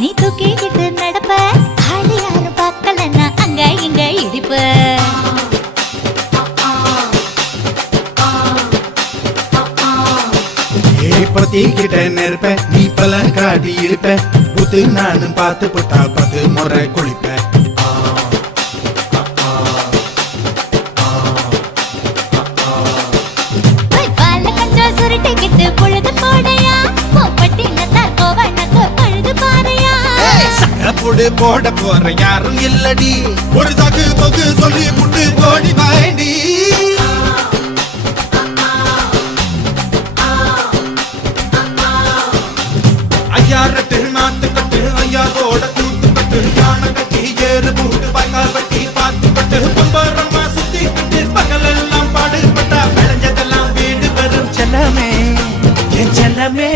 நீ தூக்கிக்கிட்டு நடப்ப ஆளு யாரும் பார்க்கலன்னா அங்க இங்க இடிப்ப பத்திக்கிட்ட நெருப்ப நீ பல காட்டி இருப்ப புத்து நானும் பார்த்து புட்டா 10 முறை குளிப்பேன் சுருட்டிக்கிட்டு பொழுது போடையா போப்பட்டி நத்தார் கோவனக்கு பழுது பாறையா சகப்புடு போட போற யாரும் இல்லடி ஒரு சாக்கு போக்கு சொல்லி புட்டு போடி வாண்டி ஐயாரட்டு நாத்து கட்டு ஐயாவோட கூத்து கட்டு யானை கட்டி ஏறு பூட்டு பாய்க்கால் வட்டி பார்த்து கட்டு பொம்பரமா சுத்தி கட்டு பகலெல்லாம் பாடுபட்டா விளைஞ்சதெல்லாம் வீடு வரும் செல்லமே என் செல்லமே